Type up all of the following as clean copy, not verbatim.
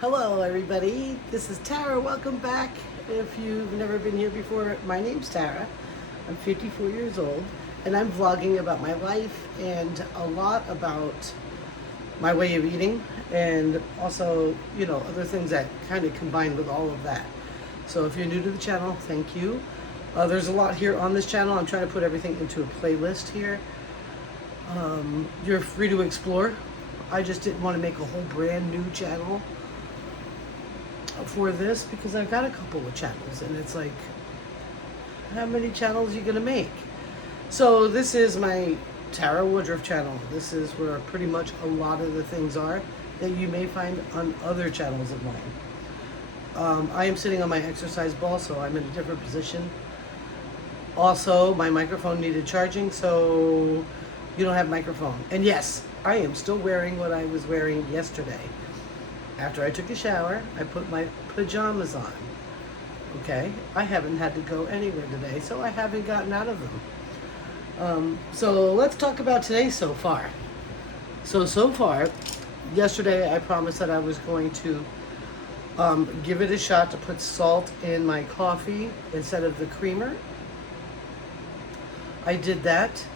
Hello everybody, this is Tara. Welcome back. If you've never been here before, my name's Tara. I'm 54 years old and I'm vlogging about my life and a lot about my way of eating and also, other things that kind of combine with all of that. So if you're new to the channel, thank you. There's a lot here on this channel. I'm trying to put everything into a playlist here. You're free to explore. I just didn't want to make a whole brand new channel for this because I've got a couple of channels and it's like, how many channels are you gonna make? So this is my Tara Woodruff channel. This is where pretty much a lot of the things are that you may find on other channels of mine. I am sitting on my exercise ball, so I'm in a different position. Also, my microphone needed charging, so you don't have microphone. And yes, I am still wearing what I was wearing yesterday. After I took a shower, I put my pajamas on. Okay, I haven't had to go anywhere today, so I haven't gotten out of them. So let's talk about today so far. So far, yesterday I promised that I was going to give it a shot to put salt in my coffee instead of the creamer. I did that.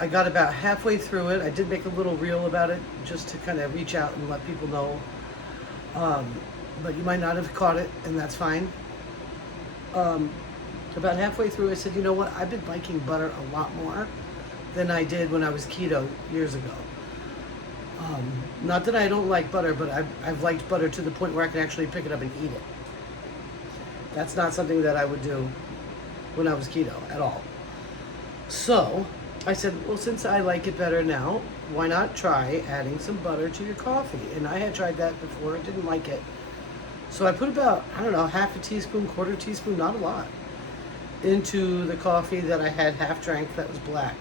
I got about halfway through it. I did make a little reel about it just to kind of reach out and let people know. But you might not have caught it, and that's fine. About halfway through, I said, you know what? I've been liking butter a lot more than I did when I was keto years ago. Not that I don't like butter, but I've liked butter to the point where I can actually pick it up and eat it. That's not something that I would do when I was keto at all. So I said, well, since I like it better now, why not try adding some butter to your coffee? And I had tried that before, didn't like it. So I put about, I don't know, half a teaspoon, quarter teaspoon, not a lot, into the coffee that I had half drank that was black.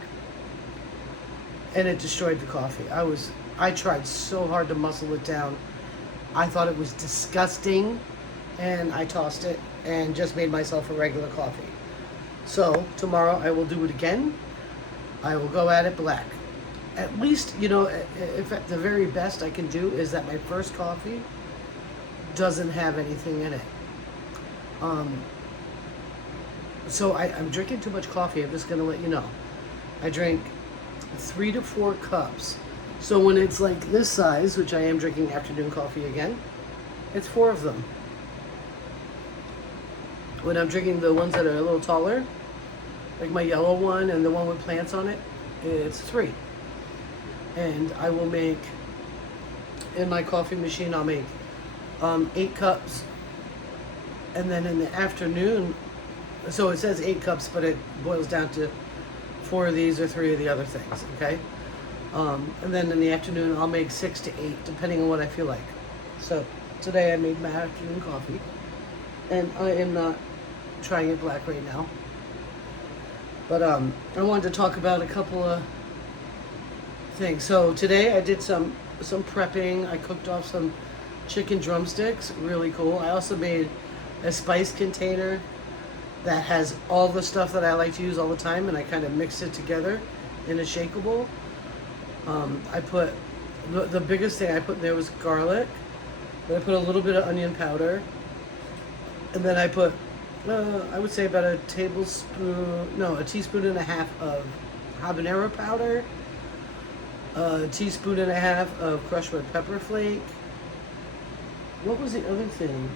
And it destroyed the coffee. I tried so hard to muscle it down. I thought it was disgusting, and I tossed it and just made myself a regular coffee. So tomorrow I will do it again. I will go at it black. At least, if at the very best I can do is that my first coffee doesn't have anything in it. So I'm drinking too much coffee. I'm just going to let you know. I drink 3 to 4 cups. So when it's like this size, which I am drinking afternoon coffee again, it's 4 of them. When I'm drinking the ones that are a little taller, like my yellow one and the one with plants on it, it's 3. And I will make, in my coffee machine, I'll make 8 cups. And then in the afternoon, so it says 8 cups, but it boils down to 4 of these or 3 of the other things, okay? And then in the afternoon, I'll make 6 to 8, depending on what I feel like. So today I made my afternoon coffee, and I am not trying it black right now. But I wanted to talk about a couple of things. So today I did some prepping. I cooked off some chicken drumsticks, really cool. I also made a spice container that has all the stuff that I like to use all the time, and I kind of mixed it together in a shakeable. I put, the biggest thing I put in there was garlic, but I put a little bit of onion powder, and then I put I would say about a teaspoon and a half of habanero powder, a teaspoon and a half of crushed red pepper flake. What was the other thing?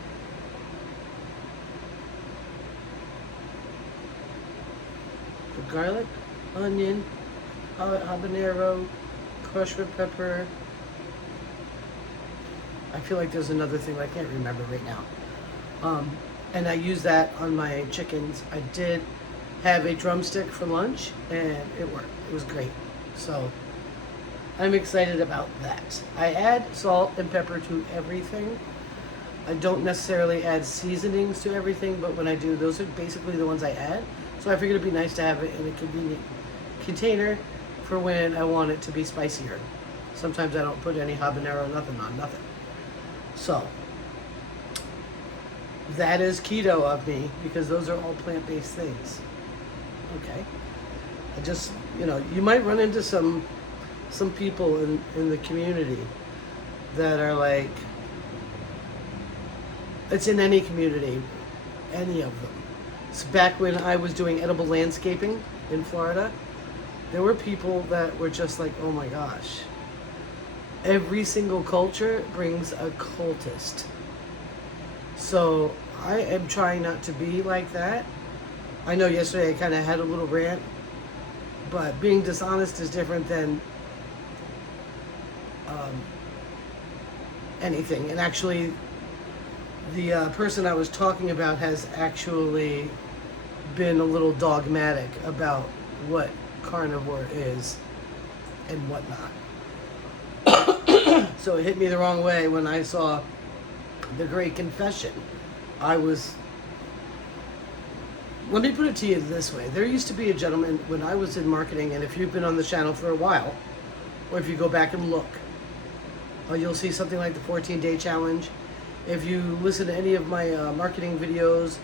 The garlic, onion, habanero, crushed red pepper. I feel like there's another thing I can't remember right now. And I used that on my chickens. I did have a drumstick for lunch, and it worked. It was great. So I'm excited about that. I add salt and pepper to everything. I don't necessarily add seasonings to everything, but when I do, those are basically the ones I add. So I figured it'd be nice to have it in a convenient container for when I want it to be spicier. Sometimes I don't put any habanero, nothing on, nothing. So that is keto of me, because those are all plant-based things. Okay. I just, you might run into some people in the community that are like, It's in any community, any of them. So back when I was doing edible landscaping in Florida, there were people that were just like, oh my gosh. Every single culture brings a cultist. So I am trying not to be like that. I know yesterday I kind of had a little rant, but being dishonest is different than anything. And actually, the person I was talking about has actually been a little dogmatic about what carnivore is and whatnot. So it hit me the wrong way when I saw the Great Confession. Let me put it to you this way. There used to be a gentleman when I was in marketing, and if you've been on the channel for a while, or if you go back and look, you'll see something like the 14-day challenge. If you listen to any of my marketing videos,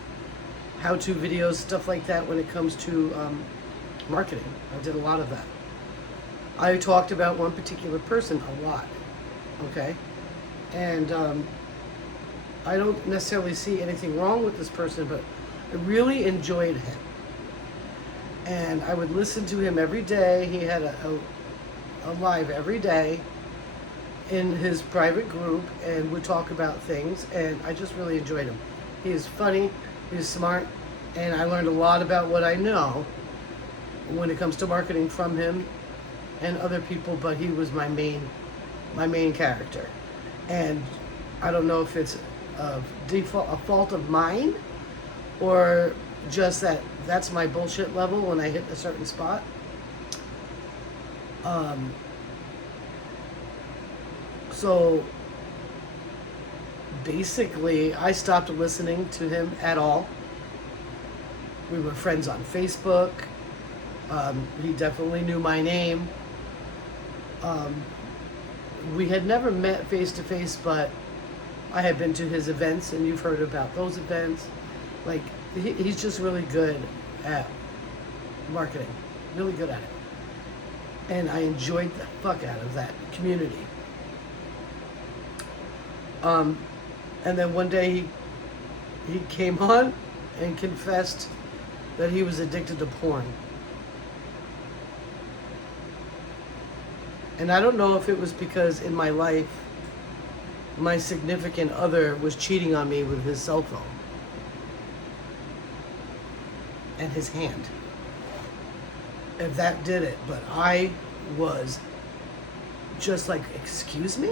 how-to videos, stuff like that when it comes to marketing, I did a lot of that. I talked about one particular person a lot, okay? And I don't necessarily see anything wrong with this person, but I really enjoyed him. And I would listen to him every day. He had a live every day in his private group and would talk about things, and I just really enjoyed him. He is funny, he's smart, and I learned a lot about what I know when it comes to marketing from him and other people, but he was my main character. And I don't know if it's a fault of mine or just that's my bullshit level when I hit a certain spot. So basically, I stopped listening to him at all. We were friends on Facebook. He definitely knew my name. We had never met face to face, but I had been to his events, and you've heard about those events. Like, he's just really good at marketing, really good at it. And I enjoyed the fuck out of that community. And then one day he came on and confessed that he was addicted to porn. And I don't know if it was because in my life, my significant other was cheating on me with his cell phone and his hand. If that did it, but I was just like, excuse me?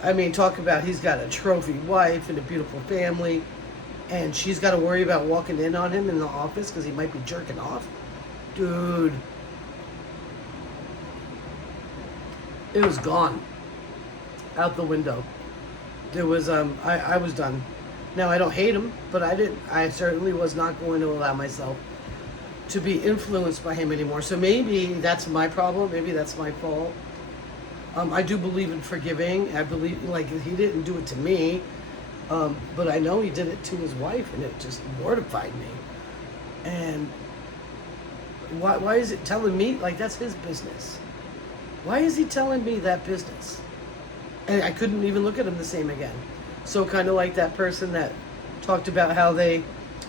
I mean, talk about he's got a trophy wife and a beautiful family, and she's got to worry about walking in on him in the office because he might be jerking off. Dude. It was gone. Out the window. There was, I was done. Now, I don't hate him, but I certainly was not going to allow myself to be influenced by him anymore. So maybe that's my problem. Maybe that's my fault. I do believe in forgiving. I believe, like, he didn't do it to me, but I know he did it to his wife, and it just mortified me. And why is it telling me? Like, that's his business. Why is he telling me that business? And I couldn't even look at him the same again. So kind of like that person that talked about how they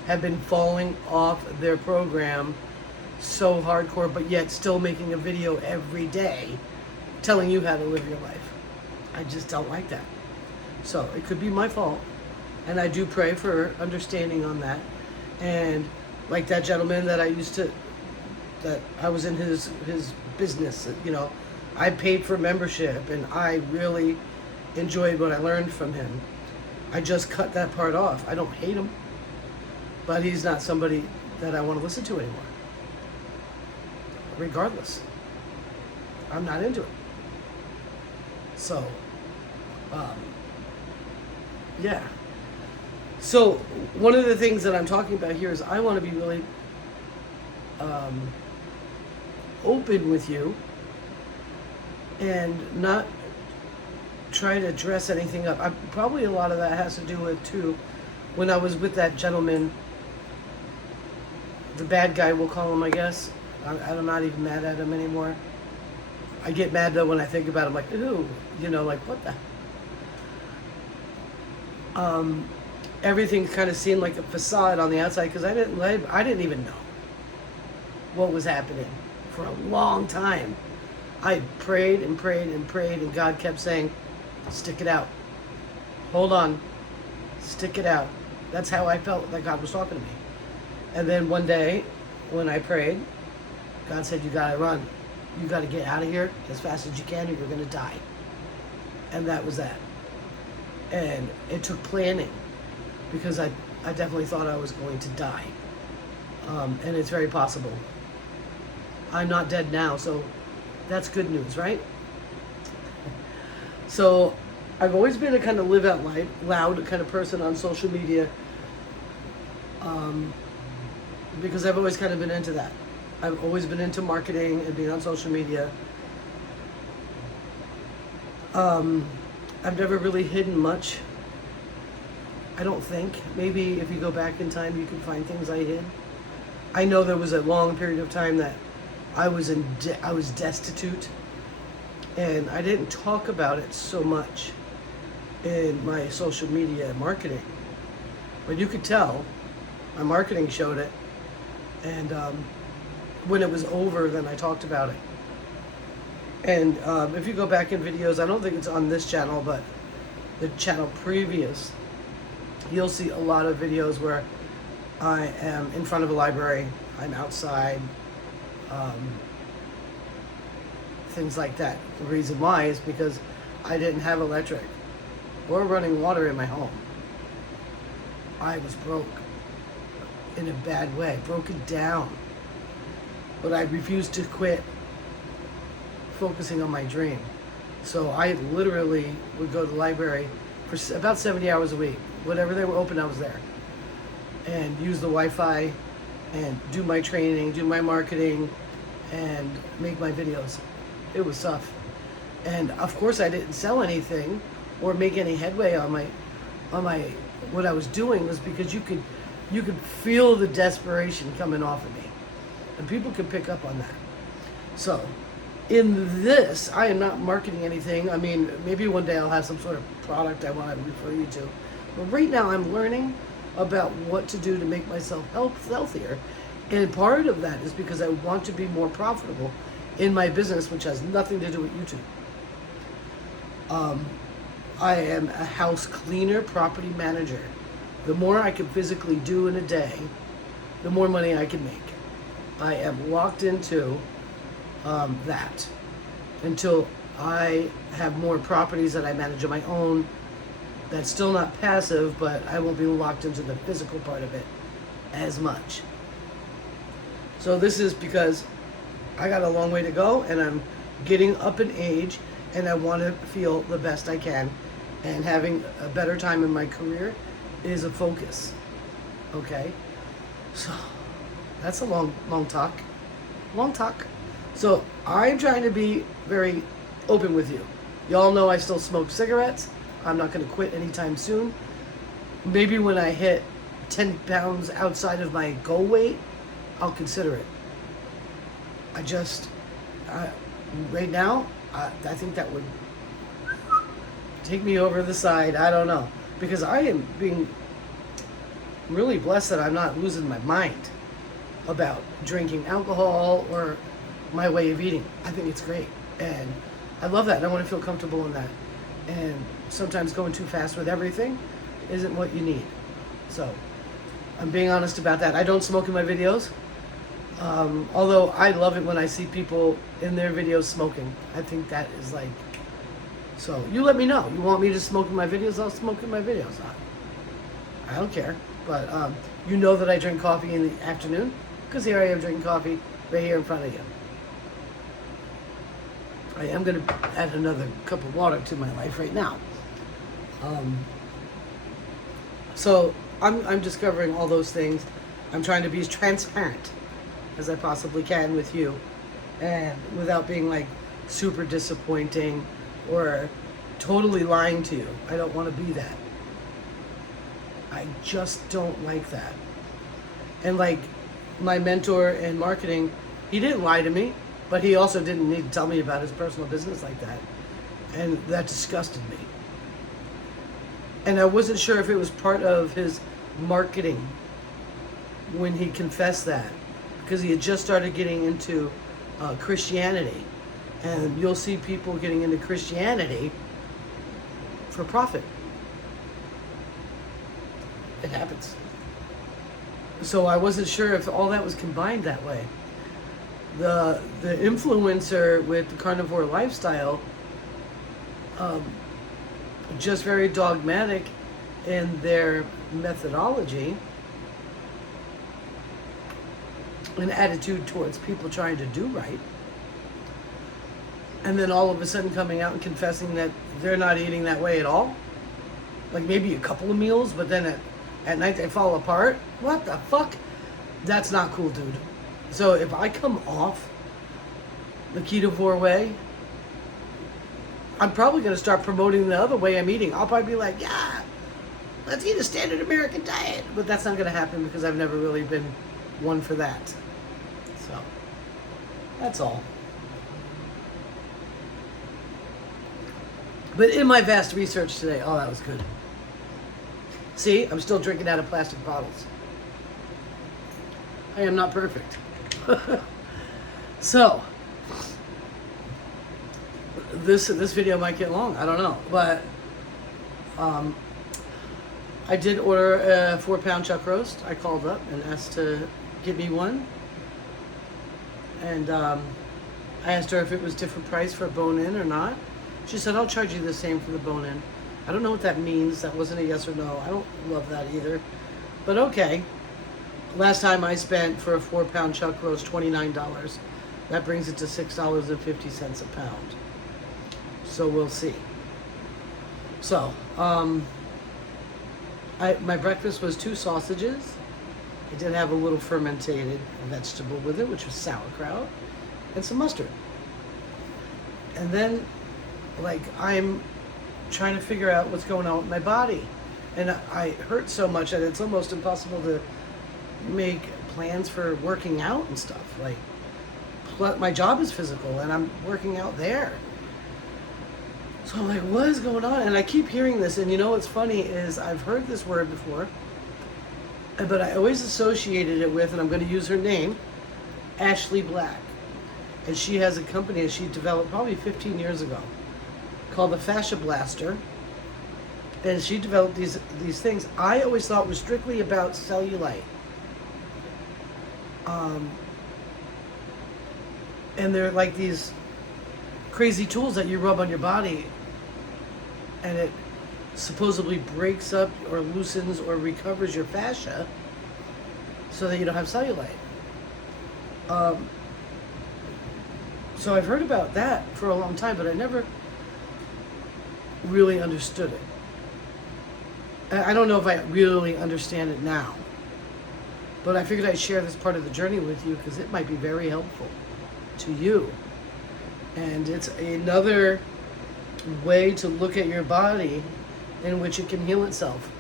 have been falling off their program so hardcore, but yet still making a video every day telling you how to live your life. I just don't like that. So it could be my fault. And I do pray for understanding on that. And like that gentleman that that I was in his business, you know, I paid for membership and I really enjoyed what I learned from him. I just cut that part off. I don't hate him, but he's not somebody that I want to listen to anymore. Regardless, I'm not into it. So, yeah. So one of the things that I'm talking about here is I want to be really open with you and not try to dress anything up. Probably a lot of that has to do with, too, when I was with that gentleman, the bad guy, we'll call him, I guess. I'm not even mad at him anymore. I get mad, though, when I think about him, like, ooh, you know, like, what the? everything kind of seemed like a facade on the outside because I didn't even know what was happening for a long time. I prayed and prayed and prayed, and God kept saying, stick it out. Hold on. Stick it out. That's how I felt that God was talking to me. And then one day, when I prayed, God said, you gotta run. You gotta get out of here as fast as you can, or you're gonna die. And that was that. And it took planning, because I definitely thought I was going to die. And it's very possible. I'm not dead now, so that's good news, right? So I've always been a kind of live out loud kind of person on social media, because I've always kind of been into that. I've always been into marketing and being on social media. I've never really hidden much. I don't think. Maybe if you go back in time, you can find things I hid. I know there was a long period of time that I was destitute, and I didn't talk about it so much in my social media marketing. But you could tell my marketing showed it, and when it was over, then I talked about it. And if you go back in videos, I don't think it's on this channel, but the channel previous, you'll see a lot of videos where I am in front of a library, I'm outside, things like that. The reason why is because I didn't have electric or running water in my home. I was broke in a bad way, broken down. But I refused to quit focusing on my dream. So I literally would go to the library for about 70 hours a week. Whenever they were open, I was there. And use the Wi-Fi and do my training, do my marketing, and make my videos. It was tough. And of course I didn't sell anything or make any headway on my what I was doing, was because you could feel the desperation coming off of me. And people can pick up on that. So in this, I am not marketing anything. I mean, maybe one day I'll have some sort of product I want to refer you to. But right now I'm learning about what to do to make myself healthier. And part of that is because I want to be more profitable in my business, which has nothing to do with YouTube. I am a house cleaner, property manager. The more I can physically do in a day, the more money I can make. I am locked into that until I have more properties that I manage on my own. That's still not passive, but I won't be locked into the physical part of it as much. So this is because I got a long way to go, and I'm getting up in age, and I want to feel the best I can, and having a better time in my career is a focus. Okay? So that's a long talk. Long talk. So I'm trying to be very open with you. Y'all know I still smoke cigarettes. I'm not going to quit anytime soon. Maybe when I hit 10 pounds outside of my goal weight, I'll consider it. Right now, I think that would take me over the side. I don't know. Because I am being really blessed that I'm not losing my mind about drinking alcohol or my way of eating. I think it's great. And I love that. And I want to feel comfortable in that. And sometimes going too fast with everything isn't what you need. So I'm being honest about that. I don't smoke in my videos. Although I love it when I see people in their videos smoking. I think that is like, so you let me know. You want me to smoke in my videos? I'll smoke in my videos. I don't care. But you know that I drink coffee in the afternoon, because here I am drinking coffee right here in front of you. I am going to add another cup of water to my life right now. So I'm discovering all those things. I'm trying to be as transparent as I possibly can with you, and without being like super disappointing or totally lying to you. I don't want to be that. I just don't like that. And like my mentor in marketing, he didn't lie to me, but he also didn't need to tell me about his personal business like that. And that disgusted me. And I wasn't sure if it was part of his marketing when he confessed that, because he had just started getting into Christianity. And you'll see people getting into Christianity for profit. It happens. So I wasn't sure if all that was combined that way. The influencer with the carnivore lifestyle, just very dogmatic in their methodology and attitude towards people trying to do right. And then all of a sudden coming out and confessing that they're not eating that way at all. Like maybe a couple of meals, but then at night they fall apart. What the fuck? That's not cool, dude. So if I come off the ketovore way, I'm probably going to start promoting the other way I'm eating. I'll probably be like, yeah, let's eat a standard American diet. But that's not going to happen because I've never really been one for that. So that's all. But in my vast research today, oh, that was good. See, I'm still drinking out of plastic bottles. I am not perfect. So, this video might get long. I don't know. But I did order a 4-pound chuck roast. I called up and asked to give me one. And I asked her if it was different price for bone-in or not. She said, I'll charge you the same for the bone-in. I don't know what that means. That wasn't a yes or no. I don't love that either. But okay. Last time I spent for a 4-pound chuck roast $29. That brings it to $6.50 a pound. So we'll see. So, my breakfast was 2 sausages. I did have a little fermented vegetable with it, which was sauerkraut, and some mustard. And then, like, I'm trying to figure out what's going on with my body. And I hurt so much that it's almost impossible to make plans for working out and stuff. Like, my job is physical and I'm working out there. So I'm like, what is going on? And I keep hearing this, and you know what's funny is I've heard this word before, but I always associated it with, and I'm going to use her name, Ashley Black. And she has a company that she developed probably 15 years ago called the Fascia Blaster. And she developed these things I always thought were strictly about cellulite. And they're like these crazy tools that you rub on your body, and it supposedly breaks up or loosens or recovers your fascia so that you don't have cellulite. So I've heard about that for a long time, but I never really understood it. I don't know if I really understand it now, but I figured I'd share this part of the journey with you because it might be very helpful to you. And it's another way to look at your body in which it can heal itself,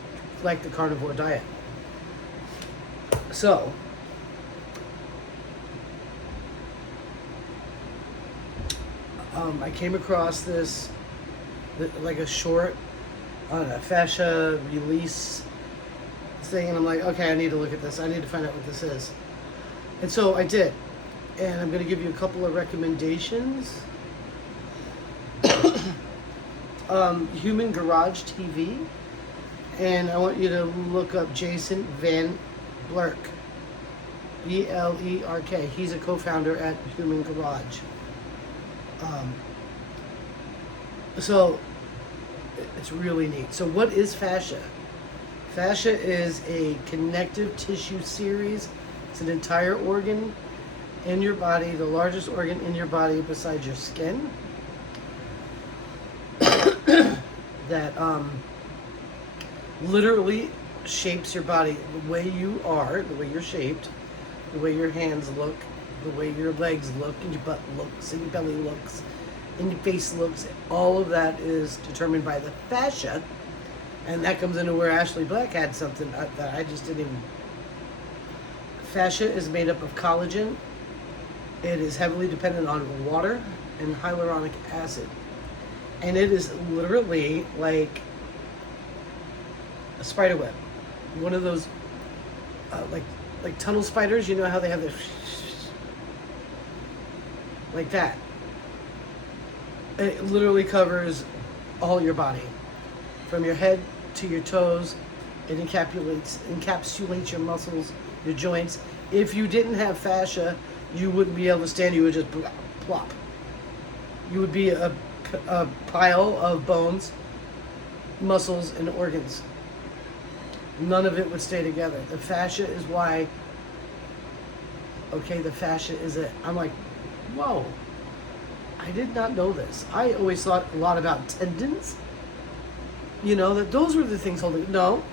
like the carnivore diet. So, I came across this, like a short fascia release thing, and I'm like, okay, I need to look at this. I need to find out what this is. And so I did. And I'm going to give you a couple of recommendations. Human Garage TV. And I want you to look up Jason Van Blerk. B-L-E-R-K. He's a co-founder at Human Garage. So it's really neat. So what is fascia? Fascia is a connective tissue series. It's an entire organ in your body, the largest organ in your body besides your skin, that literally shapes your body the way you are, the way you're shaped, the way your hands look, the way your legs look, and your butt looks, and your belly looks, and your face looks. All of that is determined by the fascia, and that comes into where Ashley Black had something that I just didn't even. Fascia is made up of collagen. It is heavily dependent on water and hyaluronic acid. And it is literally like a spider web, one of those like tunnel spiders. You know how they have the like that. It literally covers all your body, from your head to your toes. It encapsulates your muscles, your joints. If you didn't have fascia, you wouldn't be able to stand. You would just plop. You would be a pile of bones, muscles, and organs. None of it would stay together. The fascia is why. Okay, the fascia is it. I'm like, whoa. I did not know this. I always thought a lot about tendons. You know, that those were the things holding. No,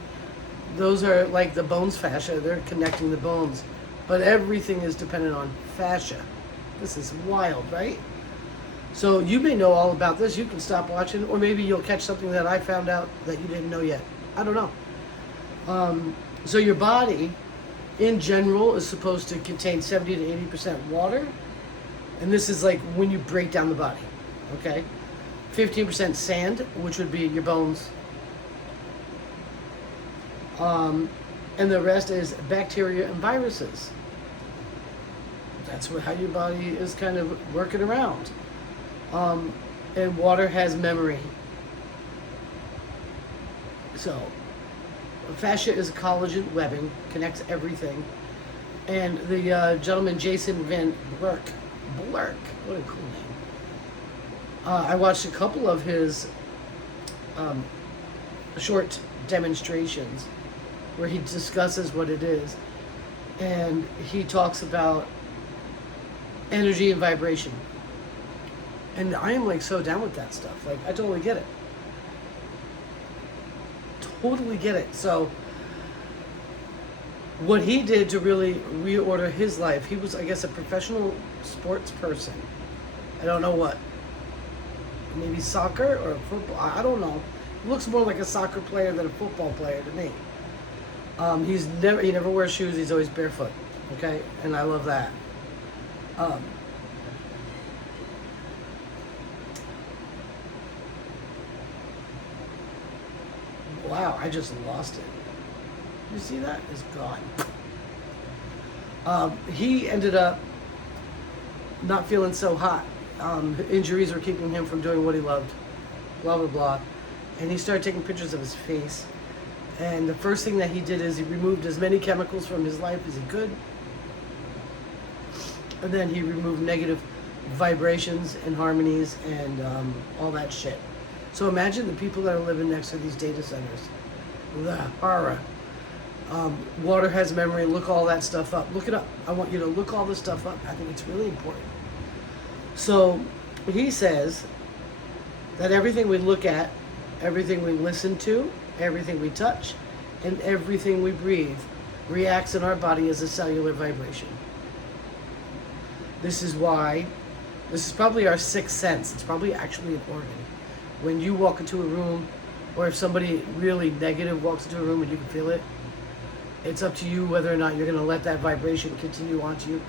those are like the bones fascia. They're connecting the bones. But everything is dependent on fascia. This is wild, right? So you may know all about this. You can stop watching, or maybe you'll catch something that I found out that you didn't know yet. I don't know. So your body, in general, is supposed to contain 70 to 80% water. And this is like when you break down the body, okay? 15% sand, which would be your bones. And the rest is bacteria and viruses. That's how your body is kind of working around. And water has memory. So, fascia is collagen webbing, connects everything. And the gentleman, Jason Van Blurk, what a cool name. I watched a couple of his short demonstrations where he discusses what it is. And he talks about energy and vibration. And I am like so down with that stuff. Like, I totally get it. Totally get it. So what he did to really reorder his life, he was, I guess, a professional sports person. I don't know what. Maybe soccer or football. I don't know. He looks more like a soccer player than a football player to me. He never wears shoes. He's always barefoot. Okay, and I love that. Wow, I just lost it. You see that? It's gone. He ended up not feeling so hot. Injuries were keeping him from doing what he loved. Blah, blah, blah. And he started taking pictures of his face. And the first thing that he did is he removed as many chemicals from his life as he could. And then he removed negative vibrations and harmonies and all that shit. So imagine the people that are living next to these data centers. The horror. Water has memory. Look all that stuff up. Look it up. I want you to look all this stuff up. I think it's really important. So he says that everything we look at, everything we listen to, everything we touch, and everything we breathe reacts in our body as a cellular vibration. This is why, this is probably our sixth sense. It's probably actually an organ. When you walk into a room, or if somebody really negative walks into a room and you can feel it, it's up to you whether or not you're going to let that vibration continue onto you.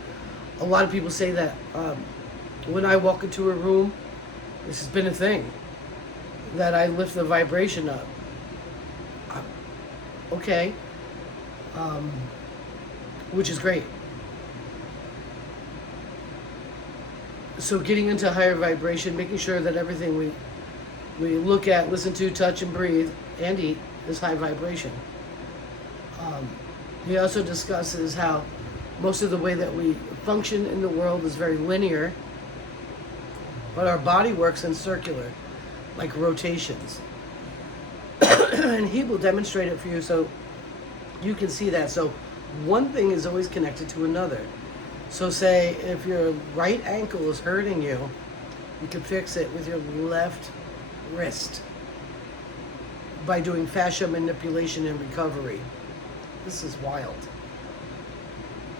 A lot of people say that when I walk into a room, this has been a thing, that I lift the vibration up. Okay. Which is great. So getting into higher vibration, making sure that everything we look at, listen to, touch, and breathe, and eat is high vibration. He also discusses how most of the way that we function in the world is very linear, but our body works in circular, like rotations. And he will demonstrate it for you so you can see that. So one thing is always connected to another. So say if your right ankle is hurting you, you can fix it with your left wrist by doing fascia manipulation and recovery. This is wild.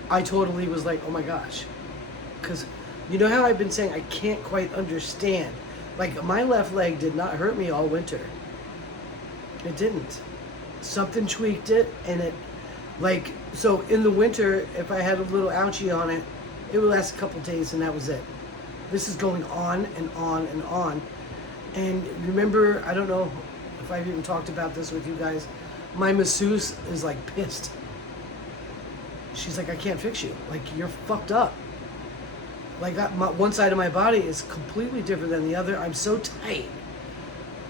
I totally was like, oh my gosh. Because you know how I've been saying I can't quite understand. Like, my left leg did not hurt me all winter. It didn't. Something tweaked it, and it, like, so in the winter, if I had a little ouchie on it, it would last a couple days, and that was it. This is going on and on and on. And remember, I don't know if I've even talked about this with you guys, My masseuse is like pissed. She's like, I can't fix you. Like, you're fucked up. Like, one side of my body is completely different than the other. I'm so tight.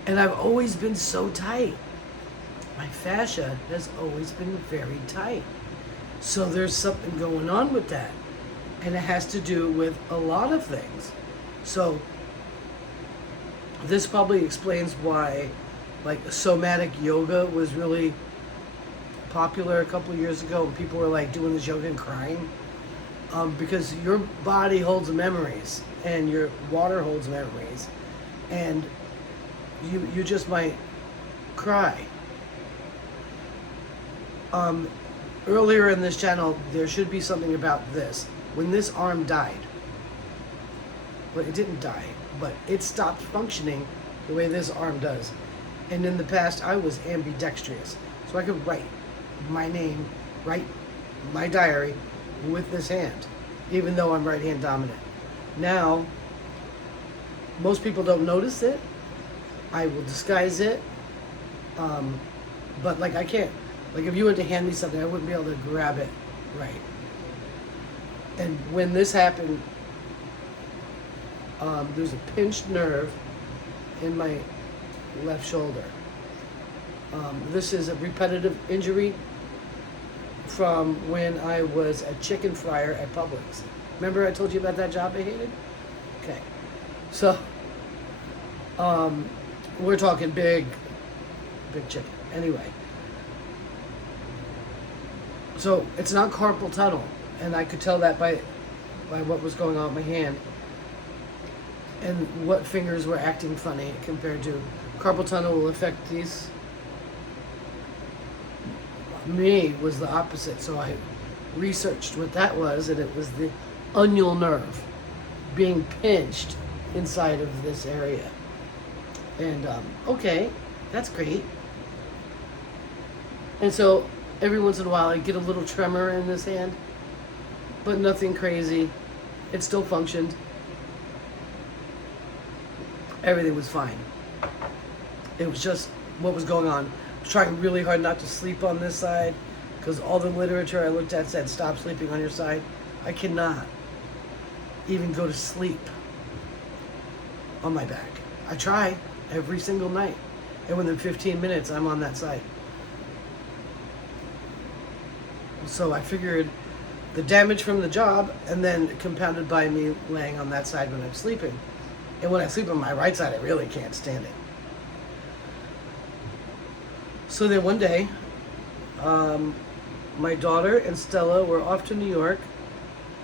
And I've always been so tight. My fascia has always been very tight. So there's something going on with that. And it has to do with a lot of things. So this probably explains why, like, somatic yoga was really popular a couple of years ago, and people were like doing this yoga and crying, because your body holds memories and your water holds memories, and you just might cry. Earlier in this channel, there should be something about this. When this arm died, well, it didn't die, but it stopped functioning the way this arm does. And in the past, I was ambidextrous, so I could write my name, write my diary with this hand, even though I'm right hand dominant. Now, most people don't notice it. I will disguise it, but like I can't. Like if you were to hand me something, I wouldn't be able to grab it right. And when this happened, there's a pinched nerve in my left shoulder. This is a repetitive injury from when I was a chicken fryer at Publix. Remember I told you about that job I hated? Okay. So, we're talking big chicken. Anyway. So, it's not carpal tunnel. And I could tell that by what was going on with my hand. And what fingers were acting funny compared to carpal tunnel will affect these. Me was the opposite, so I researched what that was, and it was the ungual nerve being pinched inside of this area. And okay, that's great. And so every once in a while I get a little tremor in this hand, but nothing crazy. It still functioned. Everything was fine. It was just what was going on. I was trying really hard not to sleep on this side because all the literature I looked at said stop sleeping on your side. I cannot even go to sleep on my back. I try every single night, and within 15 minutes I'm on that side. So I figured the damage from the job, and then compounded by me laying on that side when I'm sleeping. And when I sleep on my right side, I really can't stand it. So then one day, my daughter and Stella were off to New York.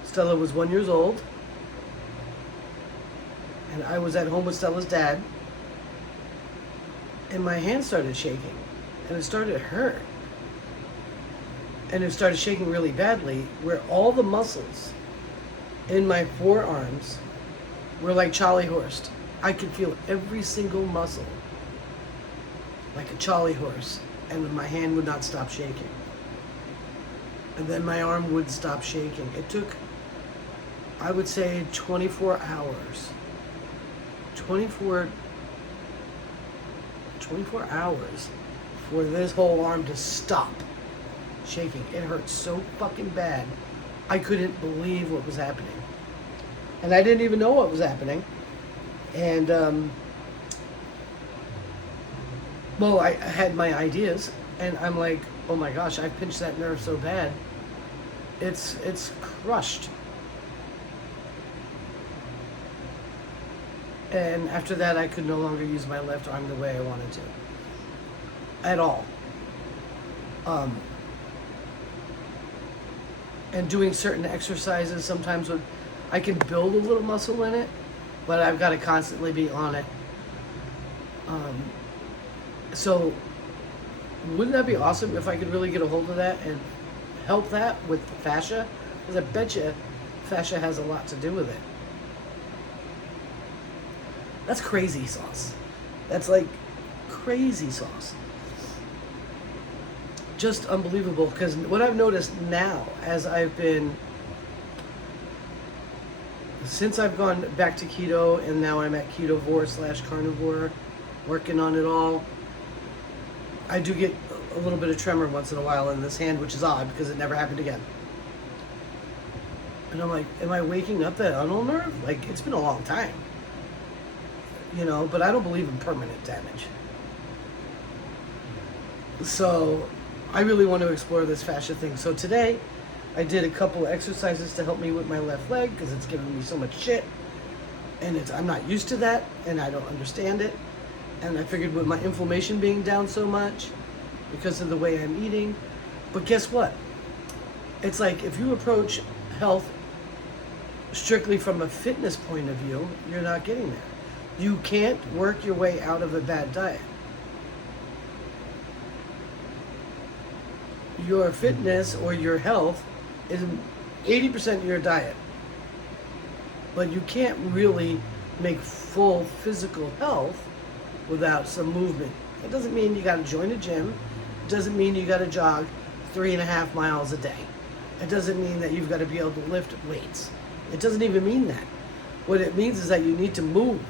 Stella was 1 year old. And I was at home with Stella's dad. And my hand started shaking. And it started to hurt. And it started shaking really badly, where all the muscles in my forearms were like Charlie horsed. I could feel every single muscle like a Charlie horse, and my hand would not stop shaking. And then my arm would stop shaking. It took, I would say, 24 hours. 24 hours for this whole arm to stop shaking. It hurt so fucking bad. I couldn't believe what was happening. And I didn't even know what was happening. And, well, I had my ideas, and I'm like, oh my gosh, I pinched that nerve so bad. It's crushed. And after that, I could no longer use my left arm the way I wanted to. At all. And doing certain exercises sometimes I can build a little muscle in it, but I've got to constantly be on it. So wouldn't that be awesome if I could really get a hold of that and help that with the fascia? Because I bet you fascia has a lot to do with it. That's crazy sauce. That's like crazy sauce. Just unbelievable, because what I've noticed now, as I've been, since I've gone back to keto, and now I'm at ketovore / carnivore, working on it all, I do get a little bit of tremor once in a while in this hand, which is odd because it never happened again. And I'm like, am I waking up that ulnar nerve? Like, it's been a long time. You know, but I don't believe in permanent damage. So I really want to explore this fascia thing. So today I did a couple of exercises to help me with my left leg because it's giving me so much shit. And I'm not used to that and I don't understand it. And I figured with my inflammation being down so much because of the way I'm eating. But guess what? It's like if you approach health strictly from a fitness point of view, you're not getting there. You can't work your way out of a bad diet. Your fitness or your health is 80% your diet. But you can't really make full physical health without some movement. It doesn't mean you got to join a gym. It doesn't mean you got to jog 3.5 miles a day. It doesn't mean that you've got to be able to lift weights. It doesn't even mean that. What it means is that you need to move.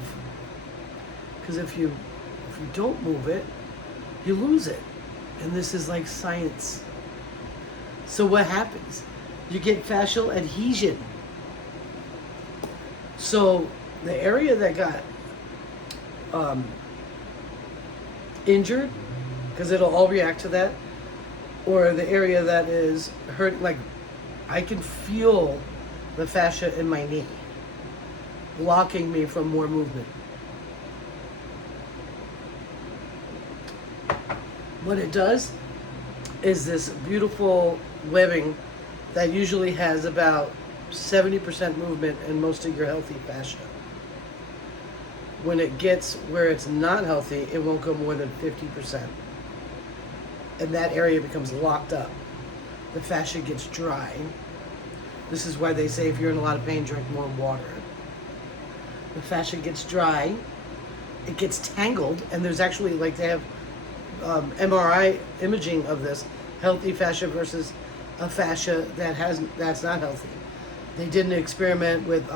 Because if you don't move it, you lose it. And this is like science. So what happens? You get fascial adhesion. So the area that got injured, because it'll all react to that, or the area that is hurt, like I can feel the fascia in my knee blocking me from more movement. What it does is this beautiful webbing that usually has about 70% movement in most of your healthy fascia. When it gets where it's not healthy, it won't go more than 50%. And that area becomes locked up. The fascia gets dry. This is why they say if you're in a lot of pain, drink more water. The fascia gets dry, it gets tangled, and there's actually, like, they have MRI imaging of this, healthy fascia versus a fascia that's not healthy. They did an experiment with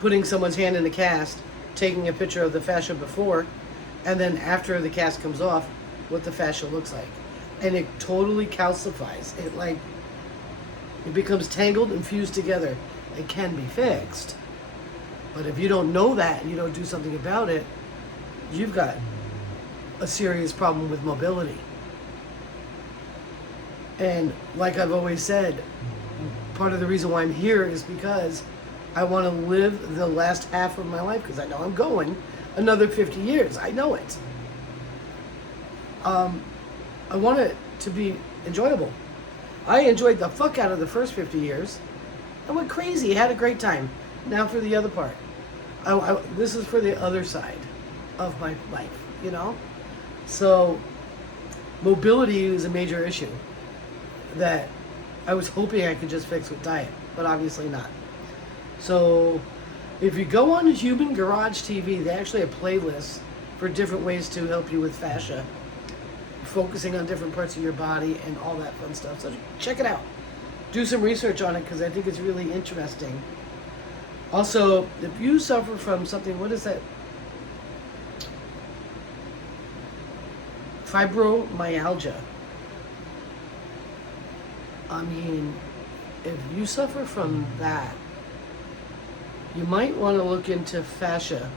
putting someone's hand in a cast, taking a picture of the fascia before, and then after the cast comes off, what the fascia looks like. And it totally calcifies. It becomes tangled and fused together. It can be fixed. But if you don't know that and you don't do something about it, you've got a serious problem with mobility. And like I've always said, part of the reason why I'm here is because I want to live the last half of my life, because I know I'm going another 50 years. I know it. I want it to be enjoyable. I enjoyed the fuck out of the first 50 years. I went crazy, had a great time. Now for the other part. This is for the other side of my life, you know? So mobility is a major issue that I was hoping I could just fix with diet, but obviously not. So if you go on Human Garage TV, they actually have playlists for different ways to help you with fascia, focusing on different parts of your body and all that fun stuff. So check it out. Do some research on it because I think it's really interesting. Also, if you suffer from something, what is that? Fibromyalgia. I mean, if you suffer from that, you might want to look into fascia.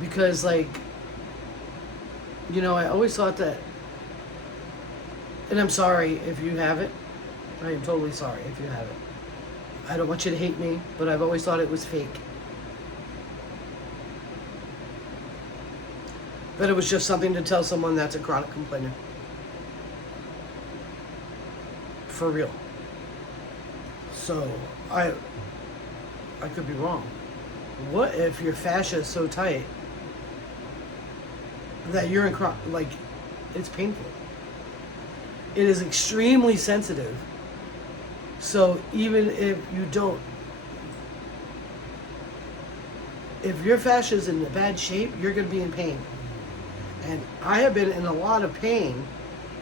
Because, like, you know, I always thought that, and I'm sorry if you have it. I am totally sorry if you have it. I don't want you to hate me, but I've always thought it was fake. That it was just something to tell someone that's a chronic complainer. For real. So, I could be wrong. What if your fascia is so tight that you're like, it's painful? It is extremely sensitive. So even if you don't, if your fascia is in bad shape, you're going to be in pain. And I have been in a lot of pain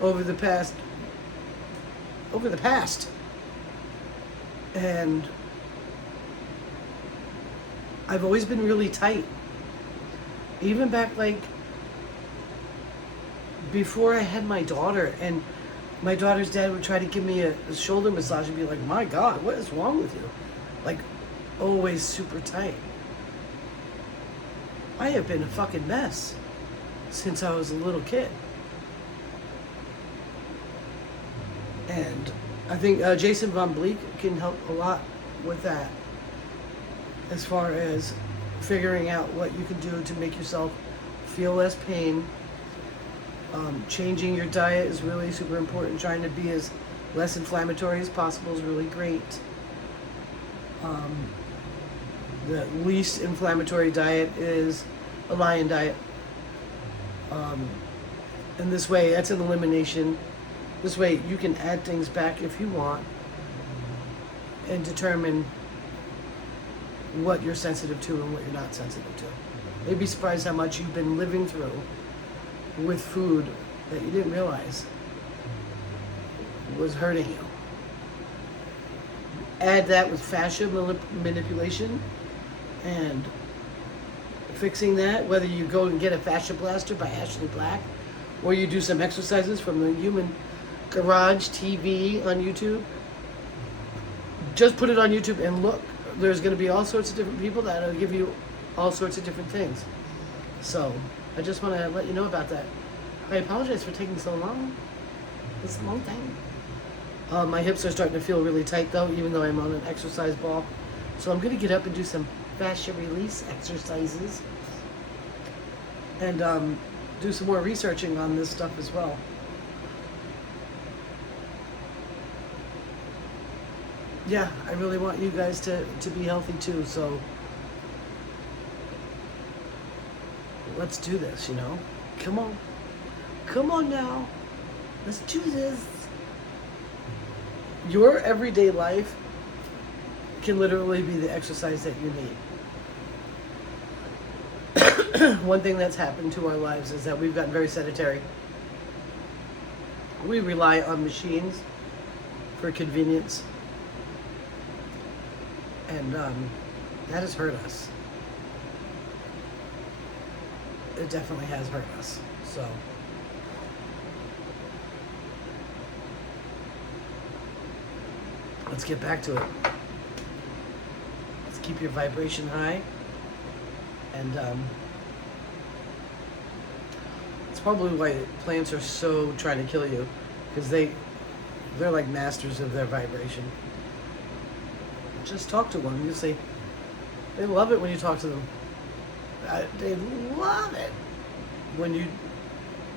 over the past. And I've always been really tight. Even back, like, before I had my daughter, and my daughter's dad would try to give me a shoulder massage and be like, my God, what is wrong with you? Like, always super tight. I have been a fucking mess since I was a little kid. And I think Jason Von Bleek can help a lot with that, as far as figuring out what you can do to make yourself feel less pain. Changing your diet is really super important. Trying to be as less inflammatory as possible is really great. The least inflammatory diet is a lion diet. And this way, that's an elimination. This way, you can add things back if you want and determine what you're sensitive to and what you're not sensitive to. You'd be surprised how much you've been living through with food that you didn't realize was hurting you. Add that with fascia manipulation and fixing that, whether you go and get a fascia blaster by Ashley Black or you do some exercises from the Human Garage TV on YouTube. Just put it on YouTube and look. There's going to be all sorts of different people that will give you all sorts of different things. So I just want to let you know about that. I apologize for taking so long. It's a long time. My hips are starting to feel really tight though, even though I'm on an exercise ball. So I'm going to get up and do some fascia release exercises and do some more researching on this stuff as well. Yeah, I really want you guys to be healthy too, so let's do this, you know? Come on. Come on now. Let's do this. Your everyday life can literally be the exercise that you need. One thing that's happened to our lives is that we've gotten very sedentary. We rely on machines for convenience. And that has hurt us. It definitely has hurt us. So let's get back to it. Let's keep your vibration high. And it's probably why plants are so trying to kill you, because they're like masters of their vibration. Just talk to one. You see, they love it when you talk to them. They love it when you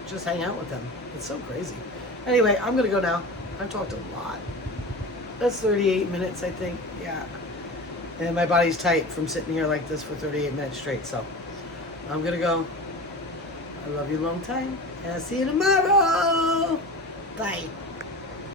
just hang out with them. It's so crazy. Anyway, I'm gonna go now. I've talked a lot. That's 38 minutes, I think. Yeah. And my body's tight from sitting here like this for 38 minutes straight. So I'm gonna go. I love you a long time, and I'll see you tomorrow. Bye.